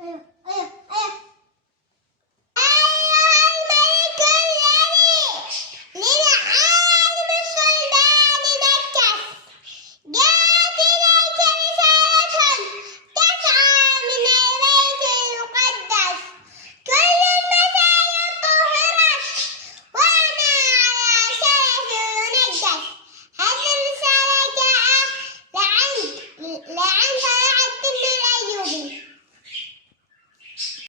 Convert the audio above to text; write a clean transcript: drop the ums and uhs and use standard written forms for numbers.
أيوه أيوه أيوه. أيها الملك الذي للعالم الصلبان نكس، جاءت إليك رسالة تسعى من البيت المقدس. كل المساجد طهرت وأنا على شرفي ينجس.